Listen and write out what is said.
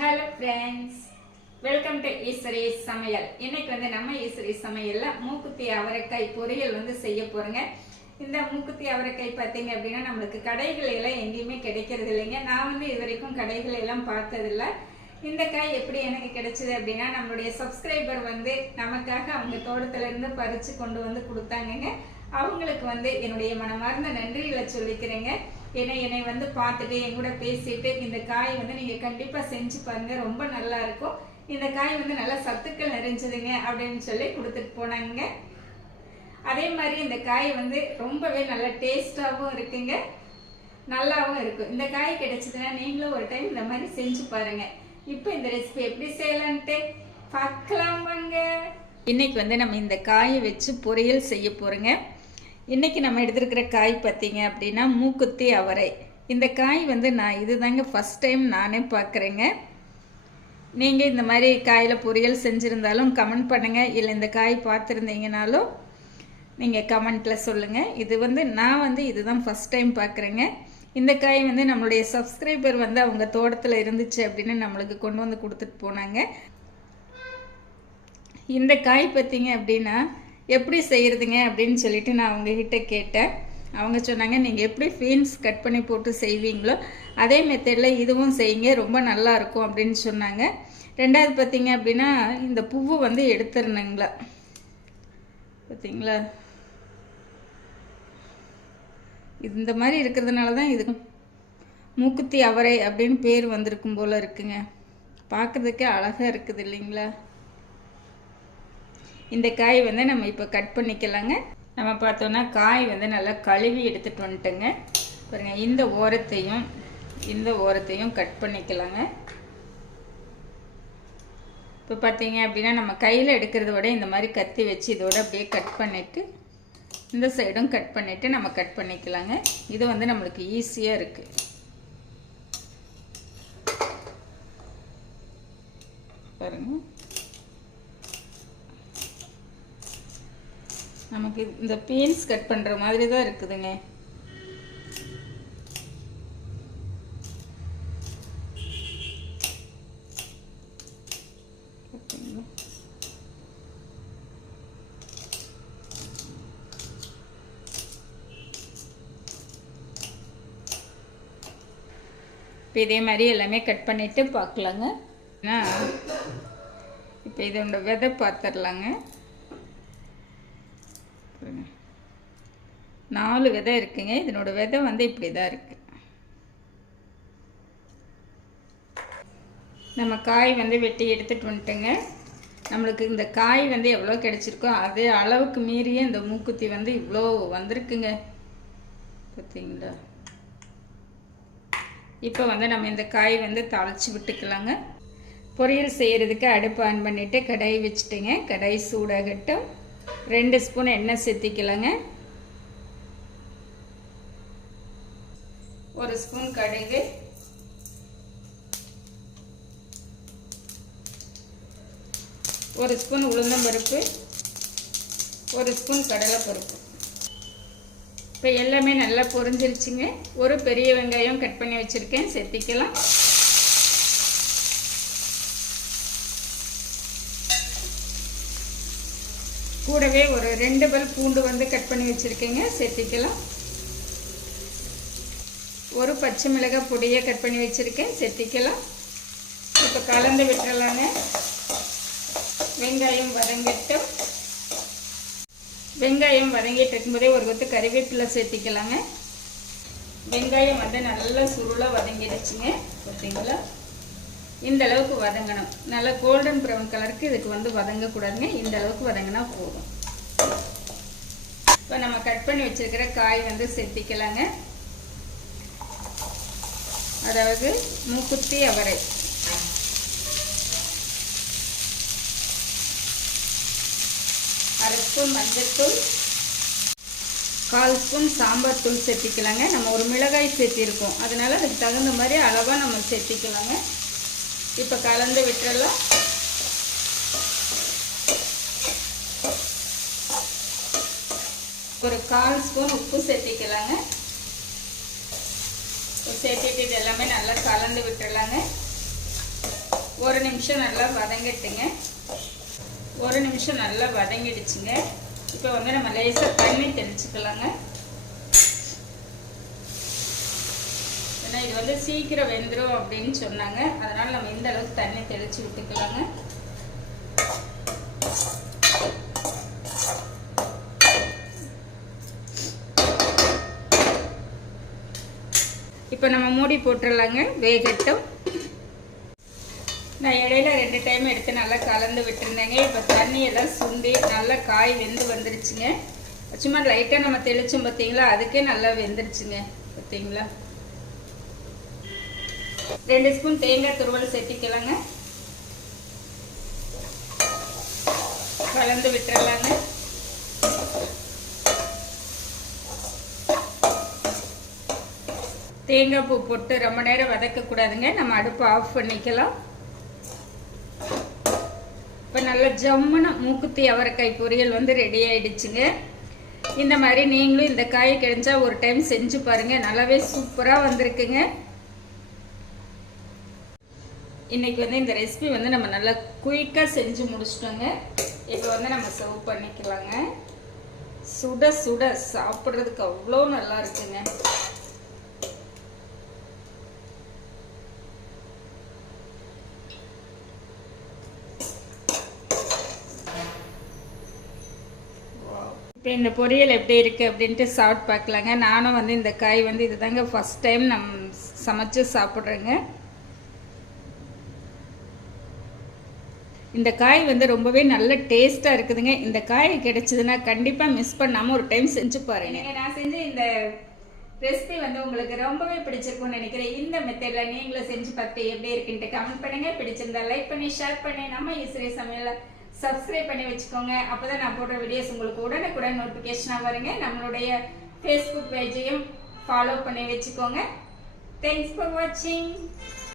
Hello friends welcome to Eswari சமையல் இன்னைக்கு வந்து நம்ம ஈஸ்வரி சமையலில் மூக்குத்தி அவரைக்காய் பொரியல் வந்து செய்ய போகிறோங்க இந்த மூக்குத்தி அவரைக்காய் பார்த்தீங்க அப்படின்னா நம்மளுக்கு கடைகள் எல்லாம் எங்கேயுமே கிடைக்கிறது இல்லைங்க. நான் வந்து இது வரைக்கும் கடைகள் எல்லாம் பார்த்ததில்ல. இந்த காய் எப்படி எனக்கு கிடைச்சது அப்படின்னா நம்மளுடைய சப்ஸ்கிரைபர் வந்து நமக்காக அவங்க தோட்டத்திலேருந்து இருந்து கொண்டு வந்து கொடுத்தாங்கங்க. அவங்களுக்கு வந்து என்னுடைய மனமார்ந்த நன்றிகளை சொல்லிக்கிறேங்க. என்னை என்னை வந்து பார்த்துட்டு என் கூட பேசிட்டு இந்த காய் வந்து நீங்கள் கண்டிப்பாக செஞ்சு பாருங்க ரொம்ப நல்லா இருக்கும். இந்த காய் வந்து நல்லா சத்துக்கள் நிறைஞ்சதுங்க அப்படின்னு சொல்லி கொடுத்துட்டு போனாங்க. அதே மாதிரி இந்த காய் வந்து ரொம்பவே நல்ல டேஸ்டாகவும் இருக்குங்க. நல்லாவும் இருக்கும். இந்த காய் கிடைச்சதுன்னா நீங்களும் ஒரு டைம் இந்த மாதிரி செஞ்சு பாருங்க. இப்போ இந்த ரெசிபி எப்படி செய்யலான்ட்டு பார்க்கலாம் வாங்க இன்னைக்கு வந்து நம்ம இந்த காயை வச்சு பொரியல் செய்ய போறோங்க. இன்றைக்கி நம்ம எடுத்திருக்கிற காய் பார்த்தீங்க அப்படின்னா மூக்குத்தி அவரை. இந்த காய் வந்து நான் இதுதாங்க ஃபஸ்ட் டைம் நானே பார்க்குறேங்க. நீங்கள் இந்த மாதிரி காயில் பொரியல் செஞ்சுருந்தாலும் கமெண்ட் பண்ணுங்கள் இல்லை இந்த காய் பார்த்துருந்தீங்கனாலும் நீங்கள் கமெண்ட்டில் சொல்லுங்கள் இது வந்து நான் வந்து இதுதான் ஃபஸ்ட் டைம் பார்க்குறேங்க. இந்த காய் வந்து நம்மளுடைய சப்ஸ்கிரைபர் வந்து அவங்க தோட்டத்தில் இருந்துச்சு அப்படின்னு நம்மளுக்கு கொண்டு வந்து கொடுத்துட்டு போனாங்க. இந்த காய் பார்த்தீங்க அப்படின்னா எப்படி செய்கிறதுங்க அப்படின்னு சொல்லிட்டு நான் அவங்கக்கிட்ட கேட்டேன். அவங்க சொன்னாங்க நீங்கள் எப்படி ஃபீன்ஸ் கட் பண்ணி போட்டு செய்வீங்களோ அதே மெத்தடில் இதுவும் செய்யுங்க ரொம்ப நல்லா இருக்கும் அப்படின்னு சொன்னாங்க. ரெண்டாவது பார்த்தீங்க அப்படின்னா இந்த பூவு வந்து எடுத்துருணுங்களா பார்த்தீங்களா? இந்த மாதிரி இருக்கிறதுனால தான் இது மூக்குத்தி அவரை அப்படின்னு பேர் வந்திருக்கும் போல் இருக்குங்க. பார்க்குறதுக்கே அழகாக இருக்குது இல்லைங்களா? இந்த காய் வந்து நம்ம இப்போ கட் பண்ணிக்கலாங்க. நம்ம பார்த்தோன்னா காய் வந்து நல்லா கழுவி எடுத்துகிட்டு வந்துட்டோங்க. பாருங்கள் இந்த ஓரத்தையும் இந்த ஓரத்தையும் கட் பண்ணிக்கலாங்க. இப்போ பார்த்தீங்க அப்படின்னா நம்ம கையில் எடுக்கிறத விட இந்த மாதிரி கத்தி வச்சு இதோட அப்படியே கட் பண்ணிவிட்டு இந்த சைடும் கட் பண்ணிவிட்டு நம்ம கட் பண்ணிக்கலாங்க. இது வந்து நம்மளுக்கு ஈஸியாக இருக்குது பாருங்கள் நமக்கு இந்த பீன்ஸ் கட் பண்ணுற மாதிரி தான் இருக்குதுங்க. இப்போ இதே மாதிரி எல்லாமே கட் பண்ணிவிட்டு பார்க்கலாங்க. இப்போ இதோட விதை பார்த்துடலாங்க நாலு விதை இருக்குங்க. இதனோட விதை வந்து இப்படி தான் இருக்குது நம்ம காய் வந்து வெட்டி எடுத்துகிட்டு வந்துட்டோங்க. நம்மளுக்கு இந்த காய் வந்து எவ்வளோ கிடச்சிருக்கோ அதே அளவுக்கு மீறியே இந்த மூக்குத்தி வந்து இவ்வளோ வந்திருக்குங்க. பார்த்தீங்களா? இப்போ வந்து நம்ம இந்த காய் வந்து தாளித்து விட்டுக்கலாங்க. பொரியல் செய்கிறதுக்கு அடுப்பு ஆன் பண்ணிவிட்டு கடாய் வச்சுட்டுங்க. கடாய் சூடாகட்டும். ரெண்டு ஸ்பூன் எண்ணெய் சேர்த்திக்கலாங்க. ஒரு ஸ்பூன் கடுகு. ஒரு ஸ்பூன் உளுந்தம்பருப்பு ஒரு ஸ்பூன் கடலைப்பருப்பு. இப்போ எல்லாமே நல்லா பொரிஞ்சிருச்சுங்க. ஒரு பெரிய வெங்காயம் கட் பண்ணி வச்சுருக்கேன். செத்திக்கலாம். கூடவே ஒரு ரெண்டு பல் பூண்டு வந்து கட் பண்ணி வச்சுருக்கேங்க. சேர்த்திக்கலாம் ஒரு பச்சை மிளகாய் பொடியை கட் பண்ணி வச்சுருக்கேன். சேர்த்திக்கலாம் இப்போ கலந்து விட்டுறலாங்க வெங்காயம் வதங்கிட்டும். வெங்காயம் வதங்கிட்டு இருக்கும்போதே ஒரு கொத்து கறிவேப்பிலை சேர்த்திக்கலாங்க. வெங்காயம் வந்து நல்லா சுருளாக வதங்கிடுச்சுங்க. பார்த்தீங்களா? இந்த அளவுக்கு வதங்கணும். நல்லா கோல்டன் ப்ரௌன் கலருக்கு இதுக்கு வந்து வதங்கக்கூடாதுங்க. இந்த அளவுக்கு வதங்கினா போதும். இப்போ நம்ம கட் பண்ணி வச்சுருக்கிற காய் வந்து செத்திக்கலாங்க அதாவது மூக்குத்தி அவரை. அரை ஸ்பூன் மஞ்சத்தூள் கால் ஸ்பூன் சாம்பார் தூள் சேர்த்திக்கலாங்க. நம்ம ஒரு மிளகாய் சேர்த்திருக்கோம். அதனால அதுக்கு தகுந்த மாதிரி அளவாக நம்ம சேர்த்திக்கலாங்க. இப்போ கலந்து விட்டுறலாம். ஒரு கால் ஸ்பூன் உப்பு சேர்த்திக்கலாங்க. சேர்த்துட்டு இது எல்லாமே நல்லா கலந்து விட்டுறலாங்க ஒரு நிமிஷம் நல்லா வதங்கிட்டுங்க. ஒரு நிமிஷம் நல்லா வதங்கிடுச்சுங்க. இப்போ வந்து நம்ம லேசாக தண்ணி தெளிச்சுக்கலாங்க. ஏன்னா இது வந்து சீக்கிரம் வெந்துடும் அப்படின்னு சொன்னாங்க. அதனால் நம்ம இந்த அளவுக்கு தண்ணி தெளித்து விட்டுக்கலாங்க. இப்போ நம்ம மூடி போட்டுடலாங்க. வேகட்டும். நான் இடையில ரெண்டு டைம் எடுத்து நல்லா கலந்து விட்டுருந்தேங்க. இப்போ தண்ணியெல்லாம் சுண்டி நல்லா காய் வெந்து வந்துருச்சுங்க. சும்மா லைட்டாக நம்ம தெளிச்சோம் பார்த்தீங்களா? அதுக்கே நல்லா வெந்துருச்சுங்க. பார்த்தீங்களா? ரெண்டு ஸ்பூன் தேங்காய் துருவல் சேர்த்திக்கலாங்க. கலந்து விட்டுறலாங்க. தேங்காய் பூ போட்டு ரொம்ப நேரம் வதக்கக்கூடாதுங்க நம்ம அடுப்பு ஆஃப் பண்ணிக்கலாம். இப்போ நல்லா ஜம்முன மூக்குத்தி அவரைக்காய் பொரியல் வந்து ரெடி ஆயிடுச்சுங்க. இந்த மாதிரி நீங்களும் இந்த காய் கிடைஞ்சா ஒரு டைம் செஞ்சு பாருங்கள் நல்லாவே சூப்பராக வந்திருக்குங்க. இன்றைக்கி வந்து இந்த ரெசிபி வந்து நம்ம நல்லா குயிக்காக செஞ்சு முடிச்சிட்டோங்க. இப்போ வந்து நம்ம சர்வ் பண்ணிக்கலாங்க. சுட சுட சாப்பிட்றதுக்கு அவ்வளோ நல்லா இருக்குங்க. இப்போ இந்த பொரியல் எப்படி இருக்குது அப்படின்ட்டு சாப்பிட்டு பார்க்கலாங்க. நானும் வந்து இந்த காய் வந்து இதுதாங்க ஃபஸ்ட் டைம் நம் சமைச்சு சாப்பிட்றேங்க. இந்த காய் வந்து ரொம்பவே நல்ல டேஸ்ட்டாக இருக்குதுங்க. இந்த காய் கிடைச்சதுன்னா கண்டிப்பாக மிஸ் பண்ணாமல் ஒரு டைம் செஞ்சு பாருங்க. நான் செஞ்ச இந்த ரெசிபி வந்து உங்களுக்கு ரொம்பவே பிடிச்சிருக்கும்னு நினைக்கிறேன். இந்த மெத்தடில் நீங்களும் செஞ்சு பார்த்து எப்படி இருக்குன்ட்டு கமெண்ட் பண்ணுங்கள் பிடிச்சிருந்தா லைக் பண்ணி ஷேர் பண்ணி. நம்ம ஈஸ்வரி சமையலை சப்ஸ்கிரைப் பண்ணி வச்சுக்கோங்க. அப்பதான் நான் போடுற வீடியோஸ் உங்களுக்கு உடனுக்குடன் நோட்டிஃபிகேஷனாக வருங்க. நம்மளுடைய ஃபேஸ்புக் பேஜையும் ஃபாலோ பண்ணி வச்சுக்கோங்க. தேங்க்ஸ் ஃபார் வாட்சிங்